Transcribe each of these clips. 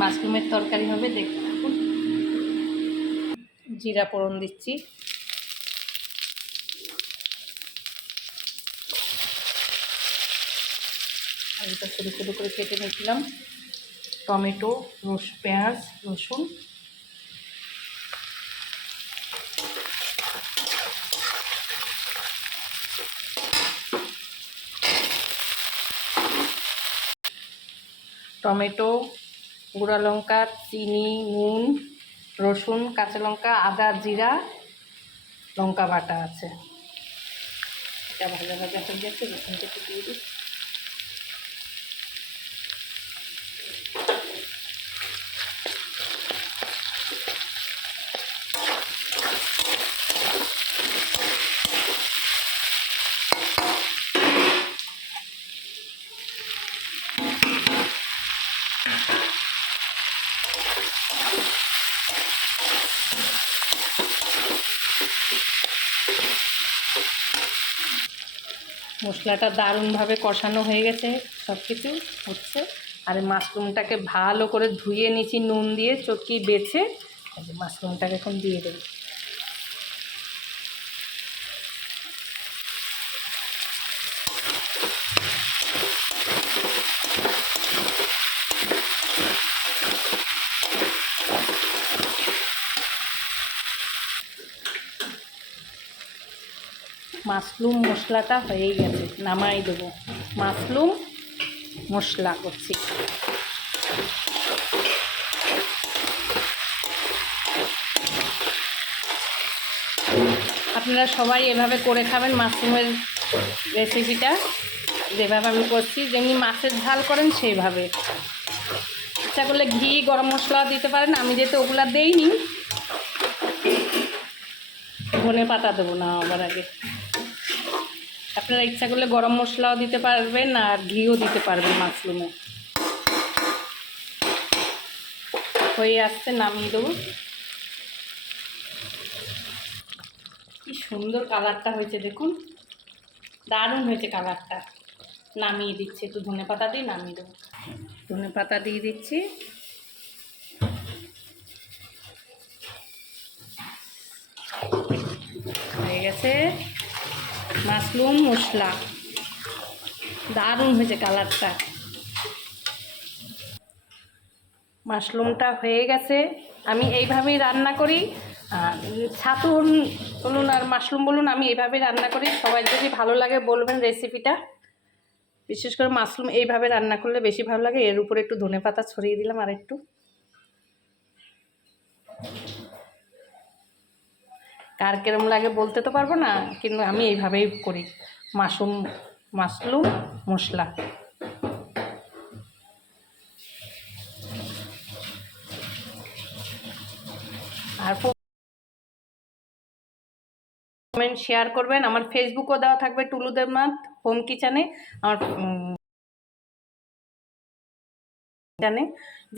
মাশরুমের তরকারি হবে, দেখুন। জিরা ফোড়ন দিচ্ছি, আলুটা ছোটো ছোটো করে কেটে নিয়েছিলাম, টমেটো, পেঁয়াজ, রসুন, টমেটো, গুঁড়া লঙ্কা, চিনি, নুন, রসুন, কাঁচা লঙ্কা, আদা, জিরা, লঙ্কা বাটা আছে। এটা ভাজা ভাজা হয়ে গেছে, রসুনটা একটু দিয়ে দিই। মশলাটা দারুণভাবে কষানো হয়ে গেছে, সব কিছু হচ্ছে। আর মাশরুমটাকে ভালো করে ধুয়ে নিয়েছি নুন দিয়ে, চটকি বেছে মাশরুমটাকে এখন দিয়ে দেবো। মাশরুম মশলাটা হয়ে গেছে, নামাই দেবো। মাশরুম মশলা করছি। আপনারা সবাই এভাবে করে খাবেন মাশরুমের রেসিপিটা, যেভাবে আমি করছি, যেমনি মাছের ঝাল করেন সেইভাবে। ইচ্ছা করলে ঘি, গরম মশলাও দিতে পারেন, আমি যেহেতু ওগুলা দেইনি, ধনে পাতা দেবো না আবার আগে। আপনারা ইচ্ছা করলে গরম মশলাও দিতে পারবেন আর ঘিও দিতে পারবেন মাশরুমে। হয়ে আসতে নামিয়ে দেবো। কি সুন্দর কালারটা হয়েছে দেখুন, দারুণ হয়েছে কালারটা। নামিয়ে দিচ্ছি, একটু ধনে পাতা দিয়ে নামিয়ে দেবো। ধনে পাতা দিয়ে দিচ্ছি। হয়ে গেছে মাশরুম মশলা, দারুণ হয়েছে কালারটা। মাশরুমটা হয়ে গেছে। আমি এইভাবেই রান্না করি, ছাতু বলুন আর মাশরুম বলুন, আমি এইভাবেই রান্না করি। সবাই যদি ভালো লাগে বলবেন রেসিপিটা। বিশেষ করে মাশরুম এইভাবে রান্না করলে বেশি ভালো লাগে। এর উপরে একটু ধনেপাতা ছড়িয়ে দিলাম, আর একটু। কার কেরম লাগে বলতে তো পারবো না, কিন্তু আমি এইভাবেই করি। মাশরুম মশলা। আর কমেন্ট শেয়ার করবেন। আমার ফেসবুকও দেওয়া থাকবে, টুলু দেবনাথ হোম কিচেনে। আমার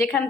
যেখান